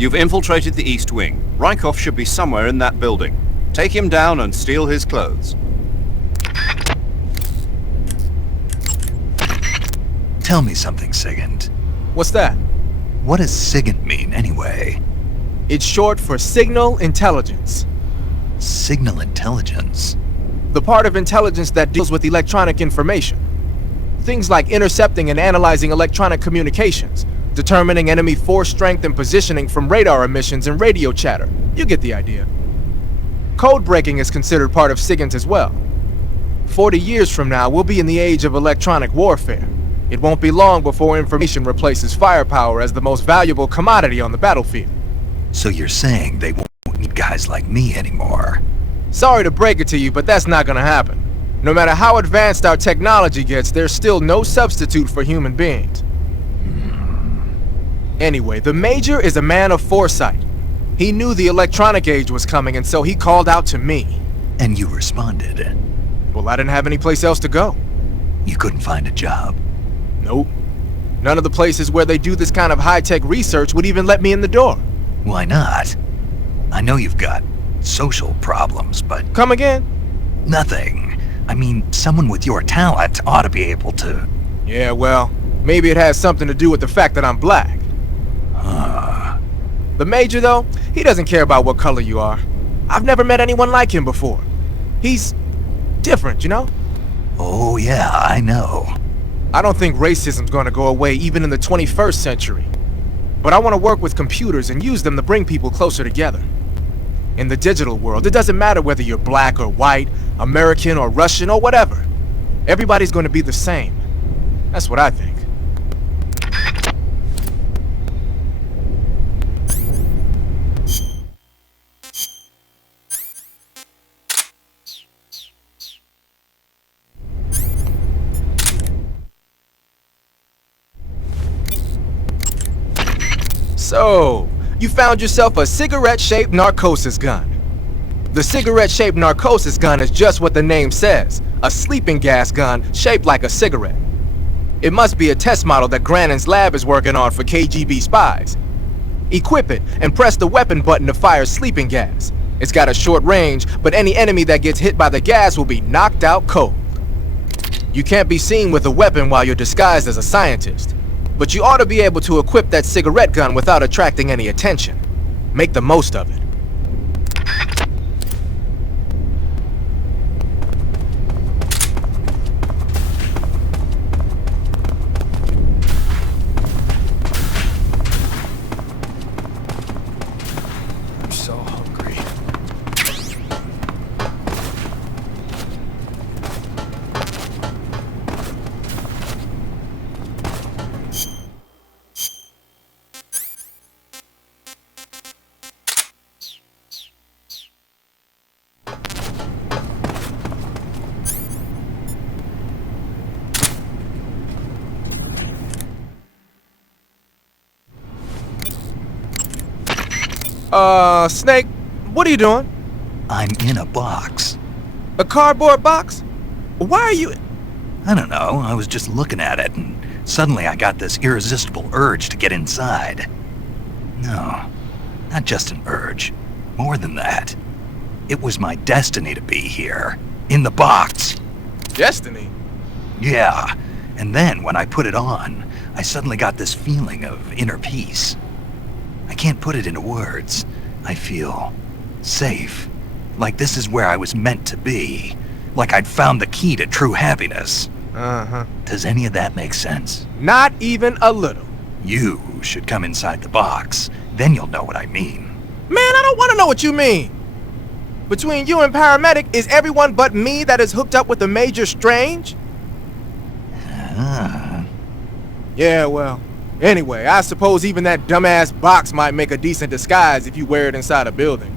You've infiltrated the East Wing. Rykov should be somewhere in that building. Take him down and steal his clothes. Tell me something, Sigint. What's that? What does Sigint mean, anyway? It's short for Signal Intelligence. Signal Intelligence? The part of intelligence that deals with electronic information. Things like intercepting and analyzing electronic communications, determining enemy force strength and positioning from radar emissions and radio chatter. You get the idea. Code breaking is considered part of SIGINT as well. 40 years from now, we'll be in the age of electronic warfare. It won't be long before information replaces firepower as the most valuable commodity on the battlefield. So you're saying they won't need guys like me anymore? Sorry to break it to you, but that's not gonna happen. No matter how advanced our technology gets, there's still no substitute for human beings. Anyway, the Major is a man of foresight. He knew the electronic age was coming, and so he called out to me. And you responded? Well, I didn't have any place else to go. You couldn't find a job? Nope. None of the places where they do this kind of high-tech research would even let me in the door. Why not? I know you've got social problems, but... Come again? Nothing. I mean, someone with your talent ought to be able to... Yeah, well, maybe it has something to do with the fact that I'm black. The Major, though, he doesn't care about what color you are. I've never met anyone like him before. He's different, you know? Oh yeah, I know. I don't think racism's gonna go away even in the 21st century. But I want to work with computers and use them to bring people closer together. In the digital world, it doesn't matter whether you're black or white, American or Russian or whatever. Everybody's gonna be the same. That's what I think. So, you found yourself a cigarette-shaped narcosis gun. The cigarette-shaped narcosis gun is just what the name says, a sleeping gas gun shaped like a cigarette. It must be a test model that Grannon's lab is working on for KGB spies. Equip it and press the weapon button to fire sleeping gas. It's got a short range, but any enemy that gets hit by the gas will be knocked out cold. You can't be seen with a weapon while you're disguised as a scientist. But you ought to be able to equip that cigarette gun without attracting any attention. Make the most of it. I'm so hungry. Snake, what are you doing? I'm in a box. A cardboard box? Why are you... I don't know, I was just looking at it, and suddenly I got this irresistible urge to get inside. No, not just an urge. More than that. It was my destiny to be here. In the box. Destiny? Yeah, and then when I put it on, I suddenly got this feeling of inner peace. I can't put it into words. I feel safe. Like this is where I was meant to be. Like I'd found the key to true happiness. Uh-huh. Does any of that make sense? Not even a little. You should come inside the box. Then you'll know what I mean. Man, I don't want to know what you mean. Between you and Paramedic, is everyone but me that is hooked up with the Major strange? Yeah, well... Anyway, I suppose even that dumbass box might make a decent disguise if you wear it inside a building.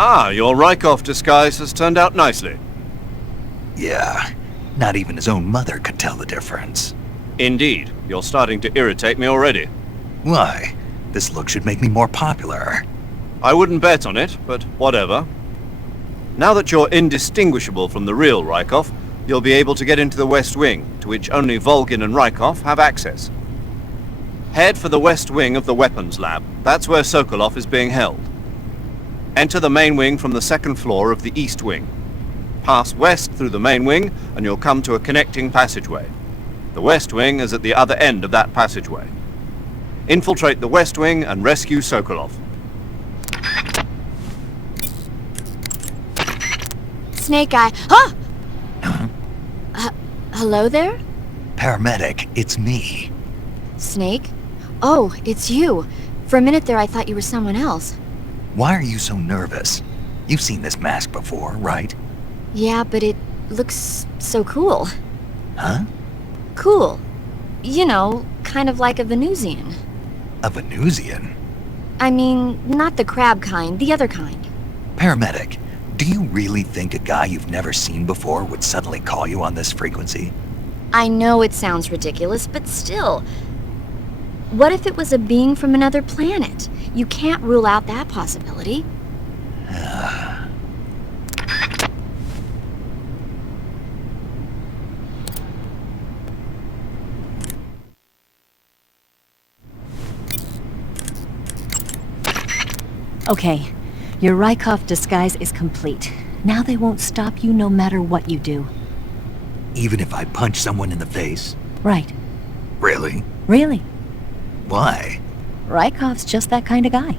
Ah, your Rykov disguise has turned out nicely. Yeah, not even his own mother could tell the difference. Indeed, you're starting to irritate me already. Why? This look should make me more popular. I wouldn't bet on it, but whatever. Now that you're indistinguishable from the real Rykov, you'll be able to get into the West Wing, to which only Volgin and Rykov have access. Head for the West Wing of the Weapons Lab. That's where Sokolov is being held. Enter the main wing from the second floor of the East Wing. Pass west through the main wing, and you'll come to a connecting passageway. The West Wing is at the other end of that passageway. Infiltrate the West Wing and rescue Sokolov. Snake Eye. Huh? Hello there? Paramedic, it's me. Snake? Oh, it's you. For a minute there I thought you were someone else. Why are you so nervous? You've seen this mask before, right? Yeah, but it looks so cool. Huh? Cool. You know, kind of like a Venusian. A Venusian? I mean, not the crab kind, the other kind. Paramedic, do you really think a guy you've never seen before would suddenly call you on this frequency? I know it sounds ridiculous, but still. What if it was a being from another planet? You can't rule out that possibility. Okay, your Rykov disguise is complete. Now they won't stop you no matter what you do. Even if I punch someone in the face? Right. Really? Really. Why? Rykov's just that kind of guy.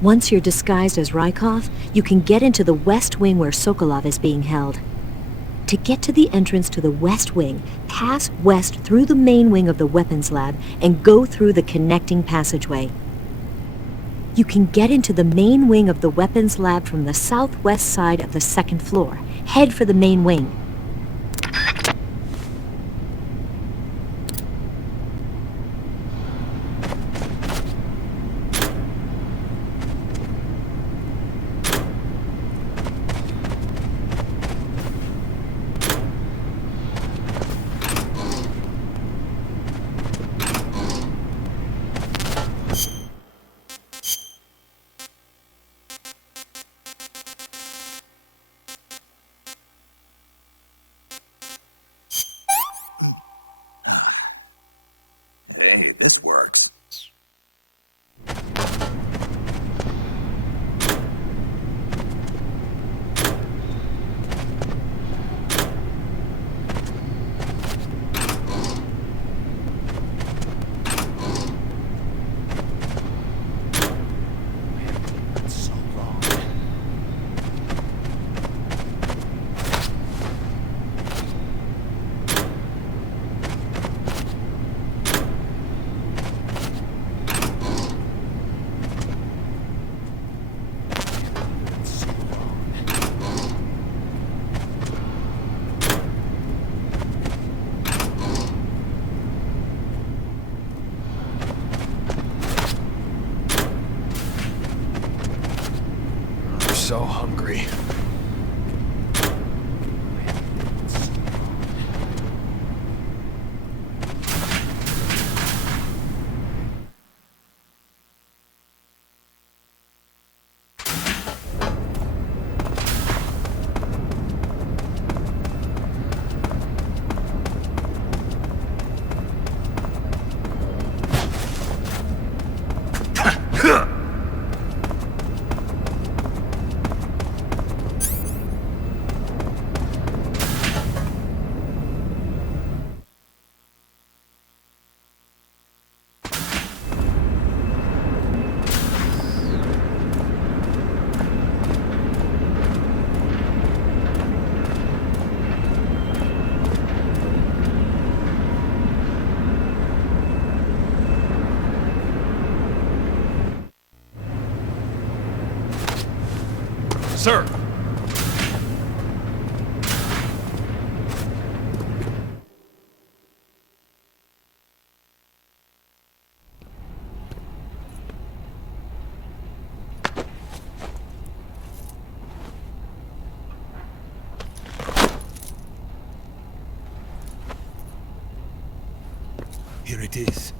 Once you're disguised as Rykov, you can get into the West Wing where Sokolov is being held. To get to the entrance to the West Wing, pass west through the main wing of the Weapons Lab and go through the connecting passageway. You can get into the main wing of the Weapons Lab from the southwest side of the second floor. Head for the main wing. Hey, this works. So long. I'm so hungry. Sir! Here it is.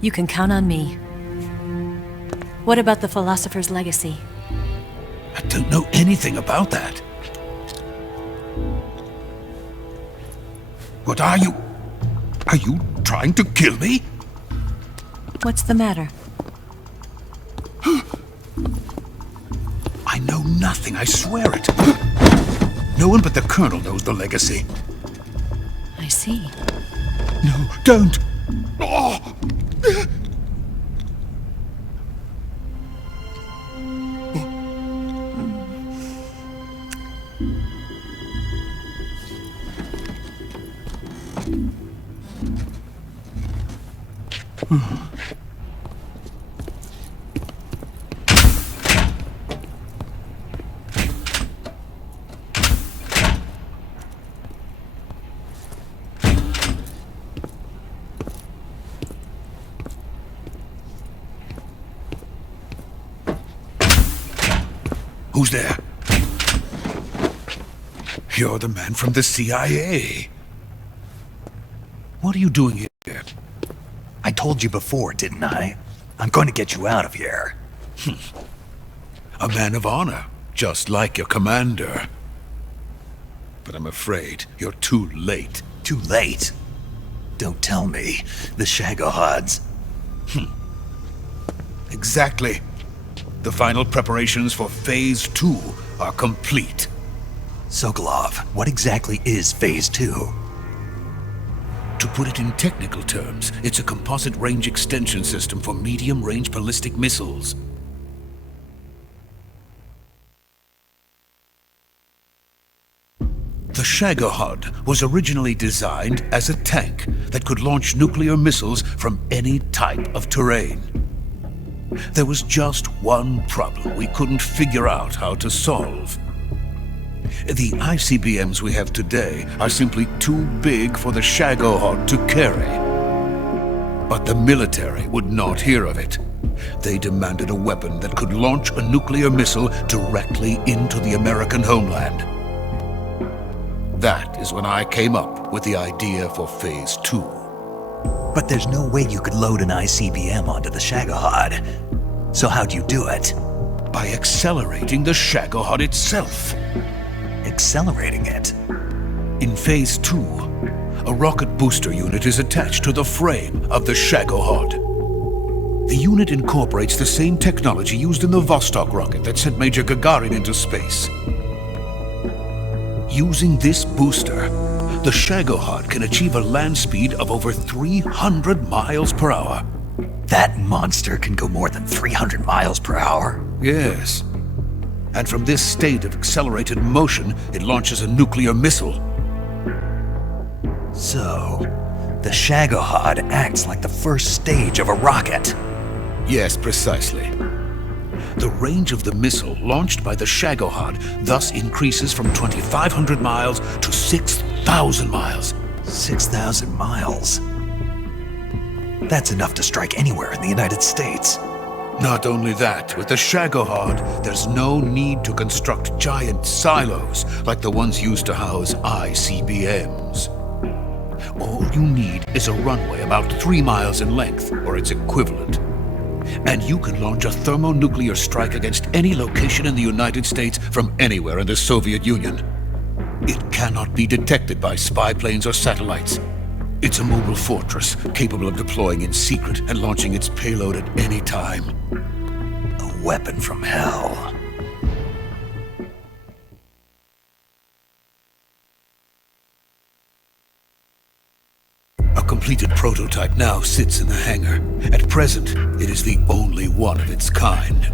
You can count on me. What about the philosopher's legacy? I don't know anything about that. What are you? Are you trying to kill me? What's the matter? I know nothing, I swear it. No one but the Colonel knows the legacy. I see. No, don't! Oh. Who's there? You're the man from the CIA. What are you doing here? I told you before, didn't I? I'm going to get you out of here. A man of honor, just like your commander. But I'm afraid you're too late. Too late? Don't tell me. The Shagohods. Exactly. The final preparations for Phase 2 are complete. Sokolov, what exactly is Phase 2? To put it in technical terms, it's a composite range extension system for medium-range ballistic missiles. The Shagohod was originally designed as a tank that could launch nuclear missiles from any type of terrain. There was just one problem we couldn't figure out how to solve. The ICBMs we have today are simply too big for the Shagohod to carry. But the military would not hear of it. They demanded a weapon that could launch a nuclear missile directly into the American homeland. That is when I came up with the idea for Phase 2. But there's no way you could load an ICBM onto the Shagohod. So how'd you do it? By accelerating the Shagohod itself. Accelerating it? In Phase 2, a rocket booster unit is attached to the frame of the Shagohod. The unit incorporates the same technology used in the Vostok rocket that sent Major Gagarin into space. Using this booster, the Shagohod can achieve a land speed of over 300 miles per hour. That monster can go more than 300 miles per hour? Yes. And from this state of accelerated motion, it launches a nuclear missile. So, the Shagohod acts like the first stage of a rocket. Yes, precisely. The range of the missile launched by the Shagohod thus increases from 2,500 miles to 6,000 miles. 6,000 miles? That's enough to strike anywhere in the United States. Not only that, with the Shagohod, there's no need to construct giant silos like the ones used to house ICBMs. All you need is a runway about 3 miles in length, or its equivalent. And you can launch a thermonuclear strike against any location in the United States from anywhere in the Soviet Union. It cannot be detected by spy planes or satellites. It's a mobile fortress, capable of deploying in secret and launching its payload at any time. A weapon from hell. A completed prototype now sits in the hangar. At present, it is the only one of its kind.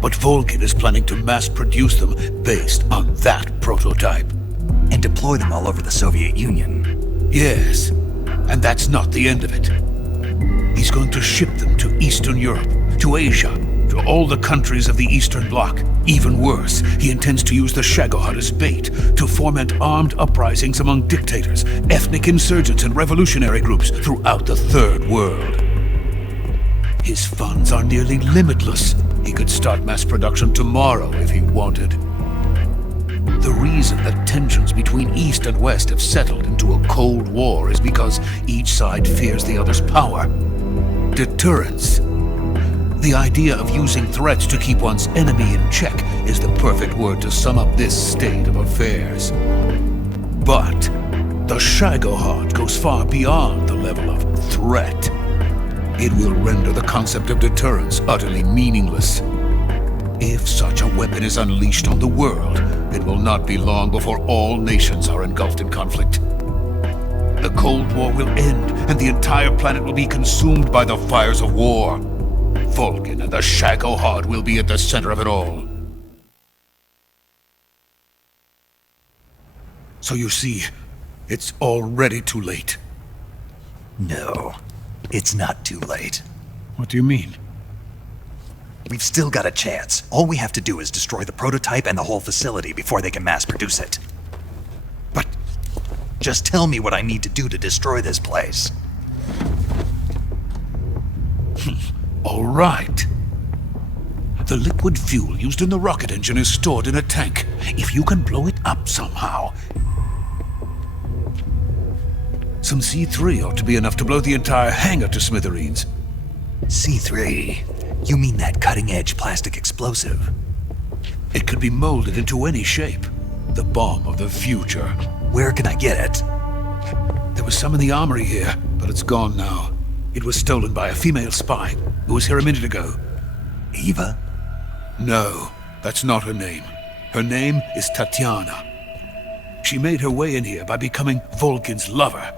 But Volgin is planning to mass produce them based on that prototype. And deploy them all over the Soviet Union. Yes, and that's not the end of it. He's going to ship them to Eastern Europe, to Asia, to all the countries of the Eastern Bloc. Even worse, he intends to use the Shagohod as bait to foment armed uprisings among dictators, ethnic insurgents, and revolutionary groups throughout the Third World. His funds are nearly limitless. He could start mass production tomorrow if he wanted. The reason that tensions between East and West have settled into a Cold War is because each side fears the other's power. Deterrence. The idea of using threats to keep one's enemy in check is the perfect word to sum up this state of affairs. But the Shagohod goes far beyond the level of threat. It will render the concept of deterrence utterly meaningless. If such a weapon is unleashed on the world, it will not be long before all nations are engulfed in conflict. The Cold War will end, and the entire planet will be consumed by the fires of war. Vulcan and the Shagohod will be at the center of it all. So you see, it's already too late. No, it's not too late. What do you mean? We've still got a chance. All we have to do is destroy the prototype and the whole facility before they can mass produce it. But just tell me what I need to do to destroy this place. All right. The liquid fuel used in the rocket engine is stored in a tank. If you can blow it up somehow... Some C3 ought to be enough to blow the entire hangar to smithereens. C3? You mean that cutting-edge plastic explosive? It could be molded into any shape. The bomb of the future. Where can I get it? There was some in the armory here, but it's gone now. It was stolen by a female spy who was here a minute ago. Eva? No, that's not her name. Her name is Tatiana. She made her way in here by becoming Vulcan's lover.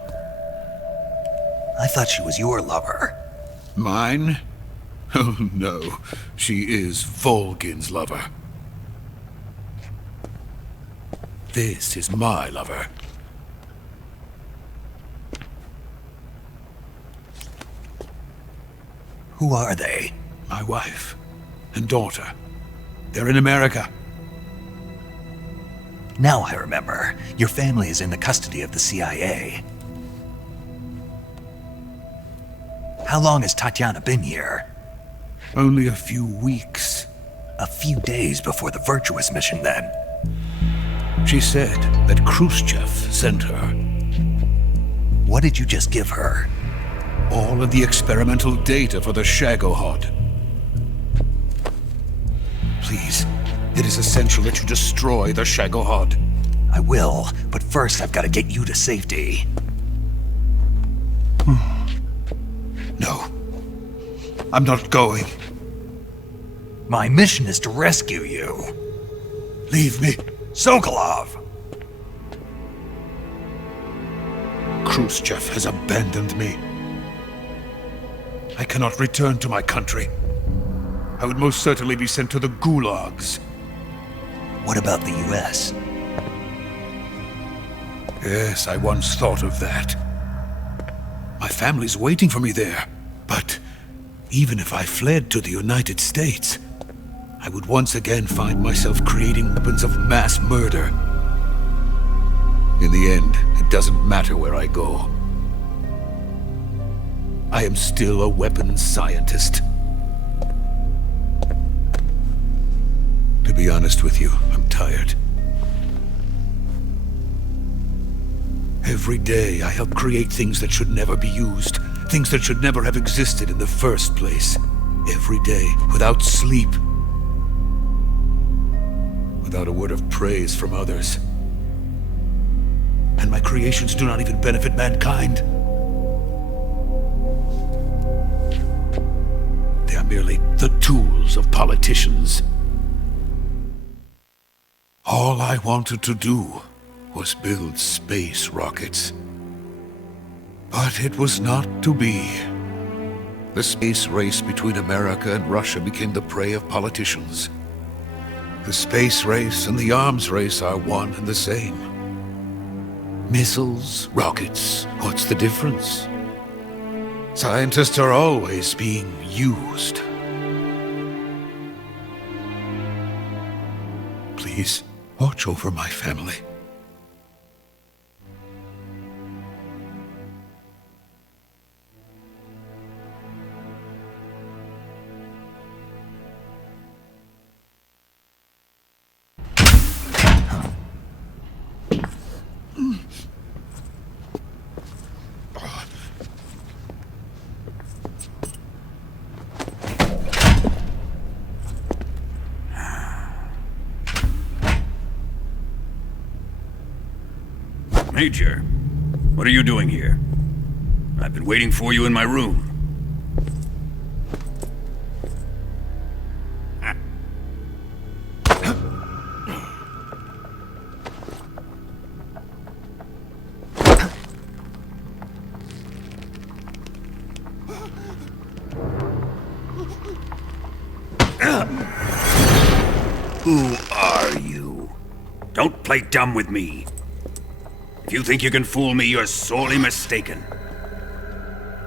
I thought she was your lover. Mine? Oh no, she is Vulcan's lover. This is my lover. Who are they? My wife and daughter. They're in America. Now I remember. Your family is in the custody of the CIA. How long has Tatiana been here? Only a few weeks. A few days before the Virtuous mission, then. She said that Khrushchev sent her. What did you just give her? All of the experimental data for the Shagohod. Please, it is essential that you destroy the Shagohod. I will, but first I've got to get you to safety. No. I'm not going. My mission is to rescue you. Leave me. Sokolov! Khrushchev has abandoned me. I cannot return to my country. I would most certainly be sent to the gulags. What about the US? Yes, I once thought of that. My family's waiting for me there. But even if I fled to the United States, I would once again find myself creating weapons of mass murder. In the end, it doesn't matter where I go. I am still a weapons scientist. To be honest with you, I'm tired. Every day I help create things that should never be used, things that should never have existed in the first place. Every day, without sleep. Without a word of praise from others. And my creations do not even benefit mankind. They are merely the tools of politicians. All I wanted to do was build space rockets. But it was not to be. The space race between America and Russia became the prey of politicians. The space race and the arms race are one and the same. Missiles, rockets, what's the difference? Scientists are always being used. Please, watch over my family. Major, what are you doing here? I've been waiting for you in my room. Who are you? Don't play dumb with me. If you think you can fool me, you're sorely mistaken.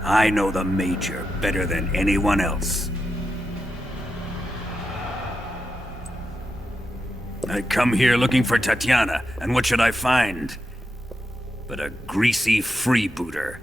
I know the Major better than anyone else. I come here looking for Tatiana, and what should I find? But a greasy freebooter.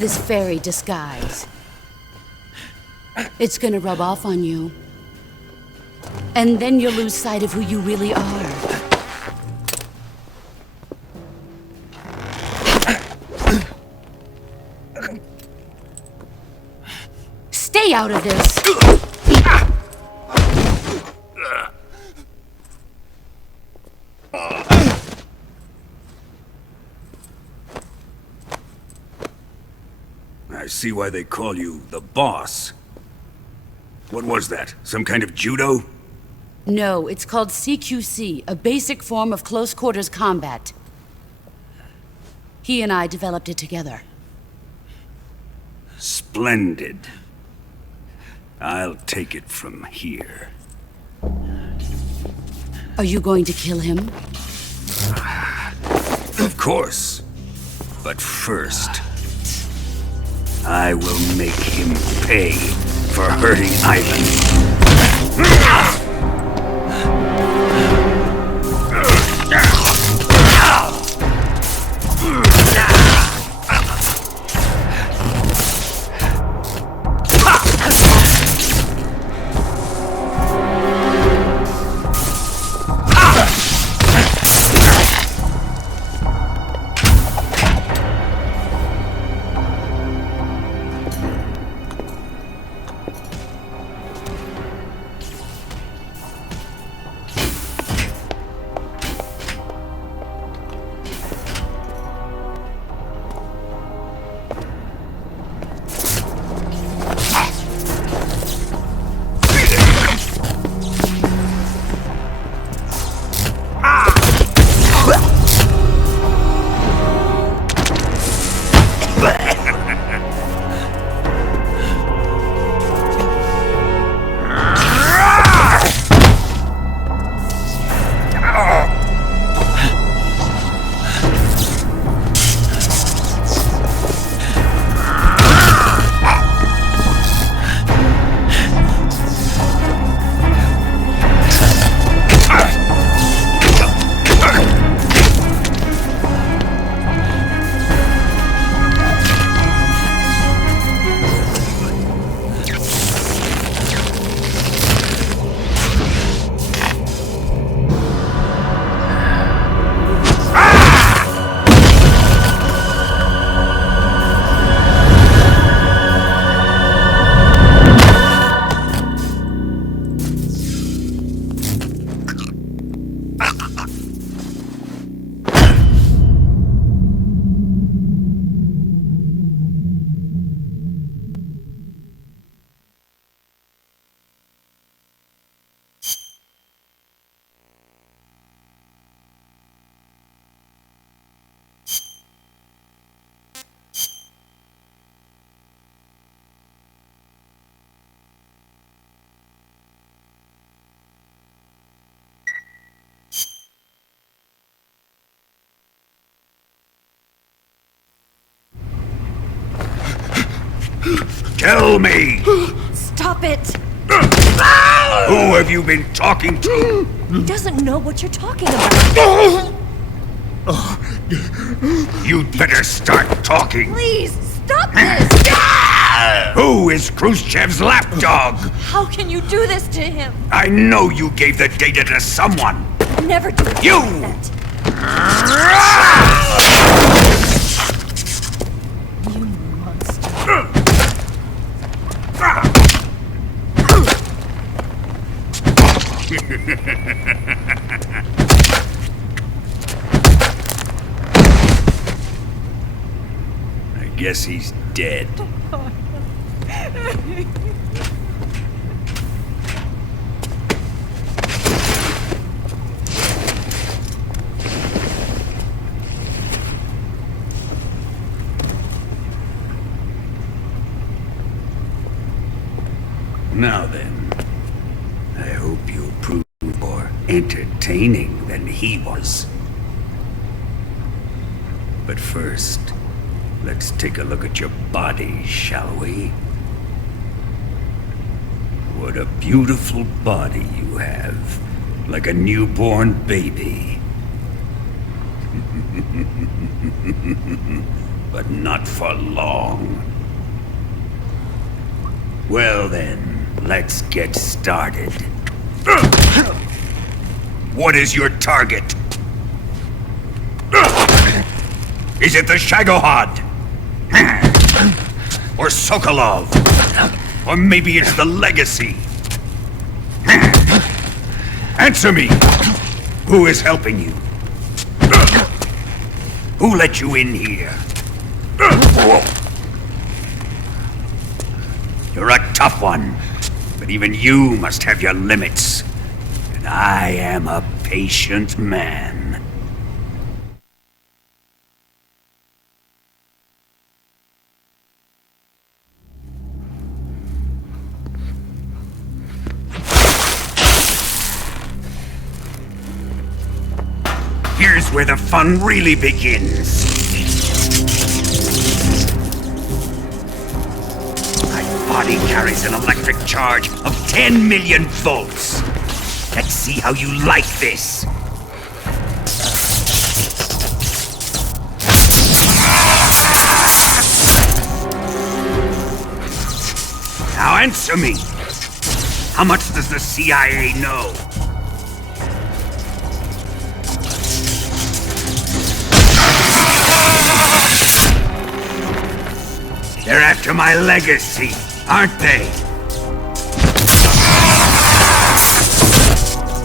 This fairy disguise. It's gonna rub off on you. And then you'll lose sight of who you really are. Stay out of this! I see why they call you the boss. What was that? Some kind of judo? No, it's called CQC, a basic form of close quarters combat. He and I developed it together. Splendid. I'll take it from here. Are you going to kill him? Of course. But first, I will make him pay for hurting Ivan. Tell me! Stop it! Who have you been talking to? He doesn't know what you're talking about. You'd better start talking. Please, stop this! Who is Khrushchev's lapdog? How can you do this to him? I know you gave the data to someone. Never do You! that. You monster. I guess he's dead. Now then, I hope you'll prove more entertaining than he was. But first, let's take a look at your body, shall we? What a beautiful body you have, like a newborn baby. But not for long. Well then, let's get started. What is your target? Is it the Shagohod? Or Sokolov? Or maybe it's the Legacy? Answer me! Who is helping you? Who let you in here? You're a tough one, but even you must have your limits. And I am a patient man. Here's where the fun really begins. My body carries an electric charge of 10 million volts. Let's see how you like this. Now answer me. How much does the CIA know? They're after my legacy, aren't they?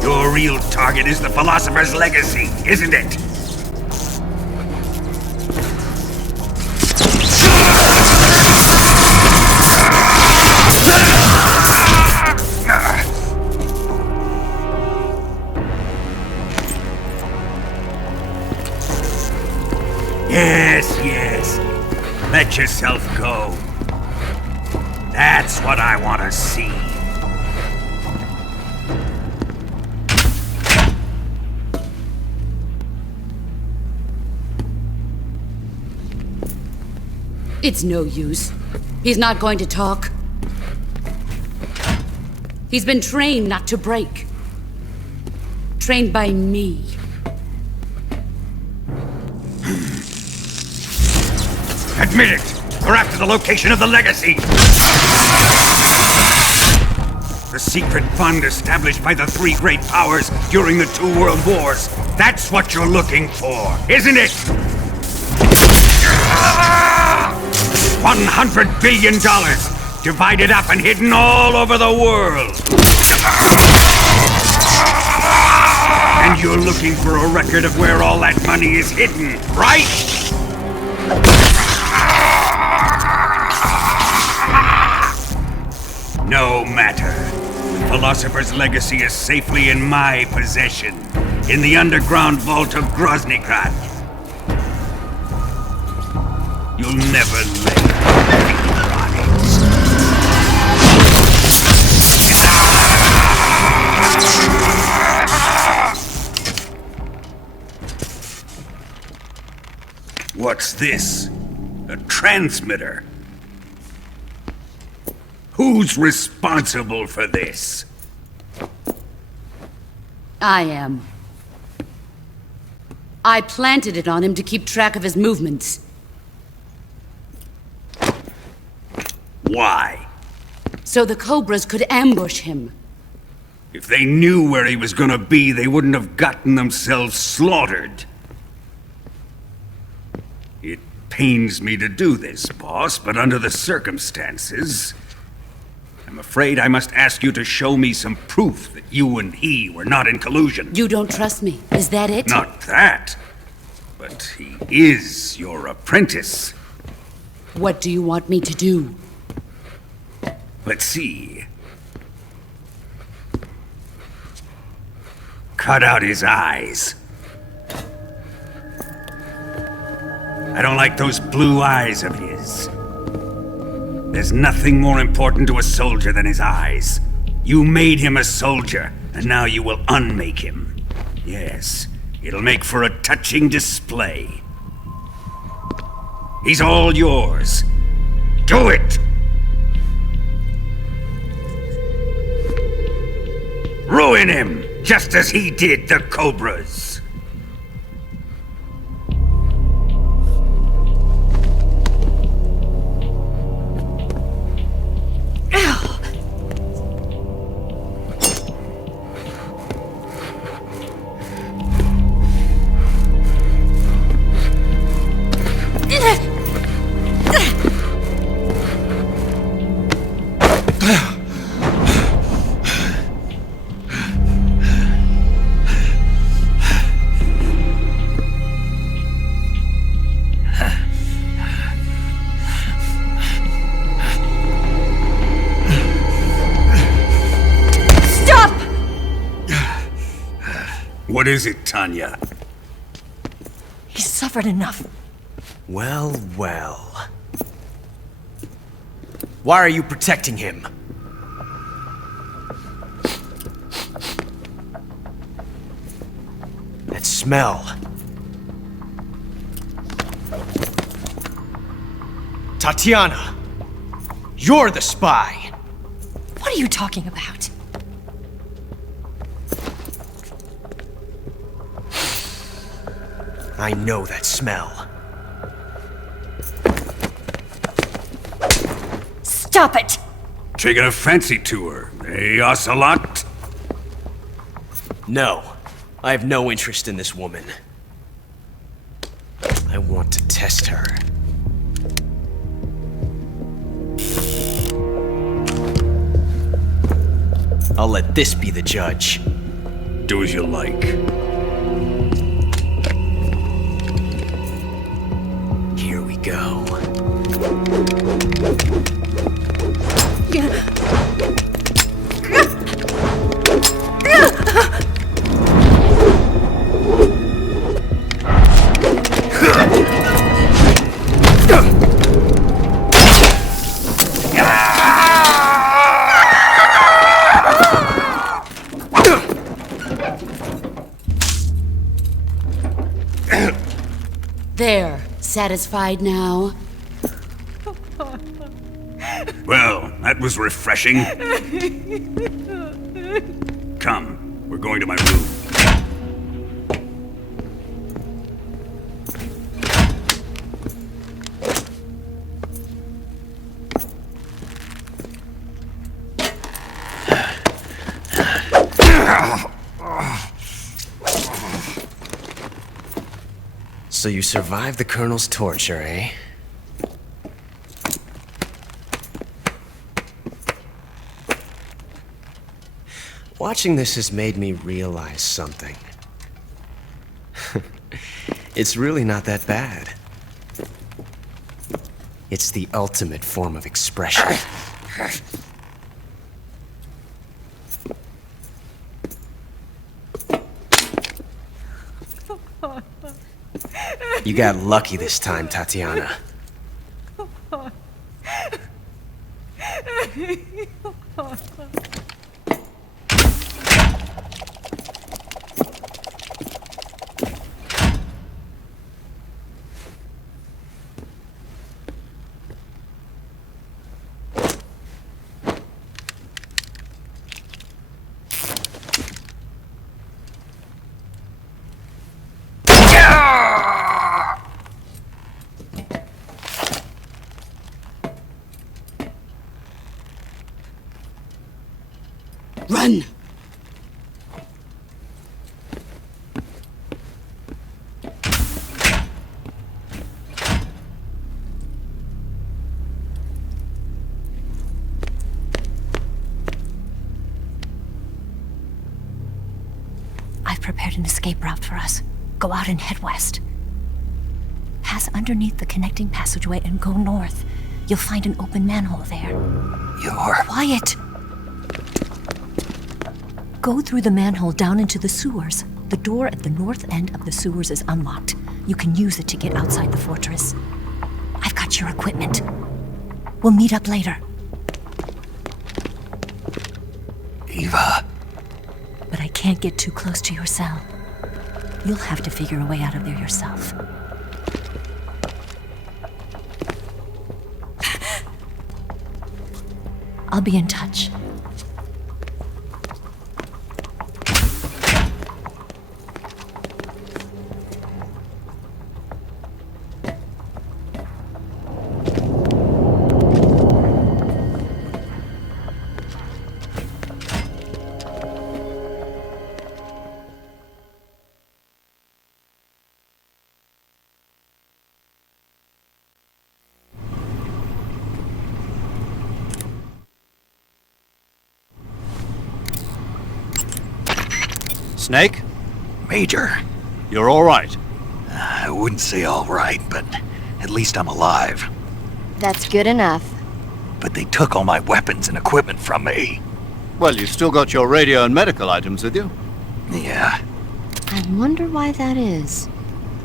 Your real target is the Philosopher's Legacy, isn't it? Yes. Let yourself go. That's what I want to see. It's no use. He's not going to talk. He's been trained not to break. Trained by me. Admit it! We're after the location of the Legacy! The secret fund established by the three great powers during the 2 world wars. That's what you're looking for, isn't it? $100 billion, divided up and hidden all over the world. And you're looking for a record of where all that money is hidden, right? No matter. The Philosopher's Legacy is safely in my possession, in the underground vault of Groznygrad. You'll never lay finger on it. What's this? A transmitter? Who's responsible for this? I am. I planted it on him to keep track of his movements. Why? So the Cobras could ambush him. If they knew where he was gonna be, they wouldn't have gotten themselves slaughtered. It pains me to do this, boss, but under the circumstances, I'm afraid I must ask you to show me some proof that you and he were not in collusion. You don't trust me, is that it? Not that, but he is your apprentice. What do you want me to do? Let's see. Cut out his eyes. I don't like those blue eyes of his. There's nothing more important to a soldier than his eyes. You made him a soldier, and now you will unmake him. Yes, it'll make for a touching display. He's all yours. Do it! Ruin him, just as he did the Cobras. What is it, Tanya? He's suffered enough. Well, well. Why are you protecting him? That smell. Tatiana! You're the spy! What are you talking about? I know that smell. Stop it! Taking a fancy to her, eh, Ocelot? No, I have no interest in this woman. I want to test her. I'll let this be the judge. Do as you like. Here we go. There, satisfied now? Well, that was refreshing. Come, we're going to my room. So you survived the Colonel's torture, eh? Watching this has made me realize something. It's really not that bad. It's the ultimate form of expression. You got lucky this time, Tatiana. Run! I've prepared an escape route for us. Go out and head west. Pass underneath the connecting passageway and go north. You'll find an open manhole there. You're... Quiet! Go through the manhole down into the sewers. The door at the north end of the sewers is unlocked. You can use it to get outside the fortress. I've got your equipment. We'll meet up later. Eva. But I can't get too close to your cell. You'll have to figure a way out of there yourself. I'll be in touch. Snake, Major. you're all right. I wouldn't say all right, but at least I'm alive. That's good enough. But they took all my weapons and equipment from me. Well, you've still got your radio and medical items with you. Yeah. I wonder why that is.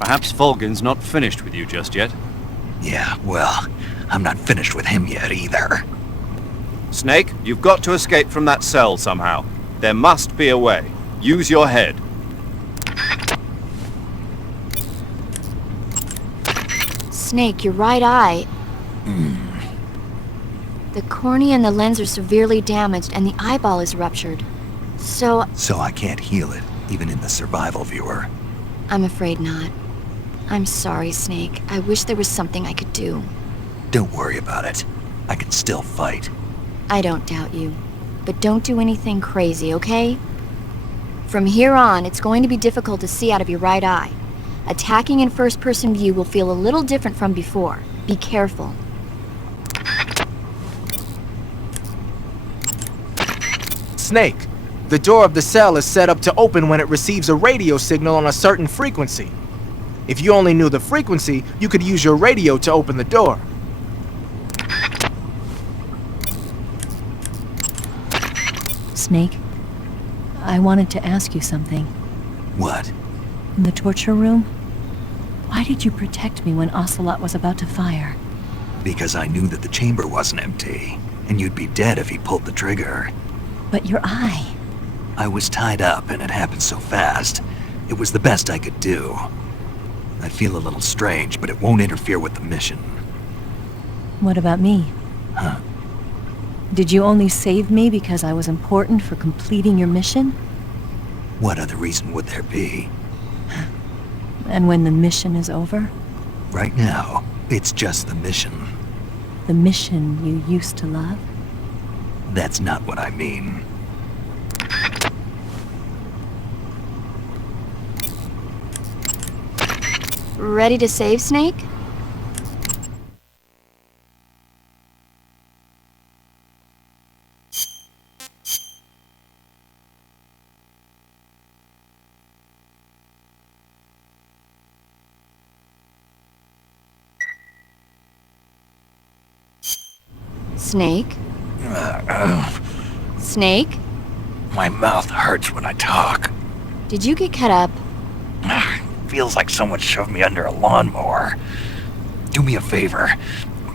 Perhaps Volgin's not finished with you just yet. Yeah, well, I'm not finished with him yet either. Snake, you've got to escape from that cell somehow. There must be a way. Use your head. Snake, your right eye. The cornea and the lens are severely damaged and the eyeball is ruptured. So, I can't heal it, even in the survival viewer. I'm afraid not. I'm sorry, Snake. I wish there was something I could do. Don't worry about it. I can still fight. I don't doubt you. But don't do anything crazy, okay? From here on, it's going to be difficult to see out of your right eye. Attacking in first-person view will feel a little different from before. Be careful. Snake, the door of the cell is set up to open when it receives a radio signal on a certain frequency. If you only knew the frequency, you could use your radio to open the door. Snake, I wanted to ask you something. What? In the torture room? Why did you protect me when Ocelot was about to fire? Because I knew that the chamber wasn't empty, and you'd be dead if he pulled the trigger. But your eye... I was tied up, and it happened so fast. It was the best I could do. I feel a little strange, but it won't interfere with the mission. What about me? Huh? Did you only save me because I was important for completing your mission? What other reason would there be? And when the mission is over? Right now, it's just the mission. The mission you used to love? That's not what I mean. Ready to save, Snake? Snake? Snake? My mouth hurts when I talk. Did you get cut up? Feels like someone shoved me under a lawnmower. Do me a favor.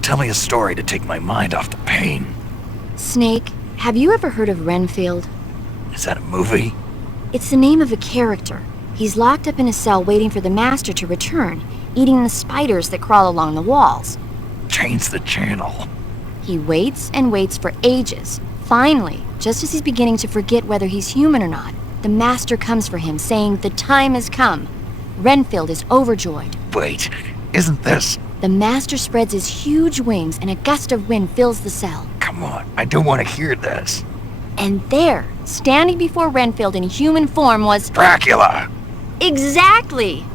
Tell me a story to take my mind off the pain. Snake, have you ever heard of Renfield? Is that a movie? It's the name of a character. He's locked up in a cell waiting for the master to return, eating the spiders that crawl along the walls. Change the channel. He waits and waits for ages. Finally, just as he's beginning to forget whether he's human or not, the master comes for him, saying the time has come. Renfield is overjoyed. Wait, isn't this... The master spreads his huge wings and a gust of wind fills the cell. Come on, I don't want to hear this. And there, standing before Renfield in human form was... Dracula! Exactly!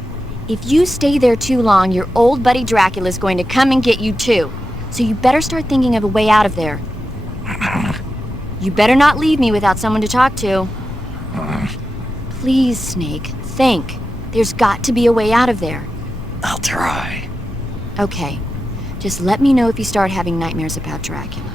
If you stay there too long, your old buddy Dracula's going to come and get you too. So you better start thinking of a way out of there. You better not leave me without someone to talk to. Please, Snake, think. There's got to be a way out of there. I'll try. Okay. Just let me know if you start having nightmares about Dracula.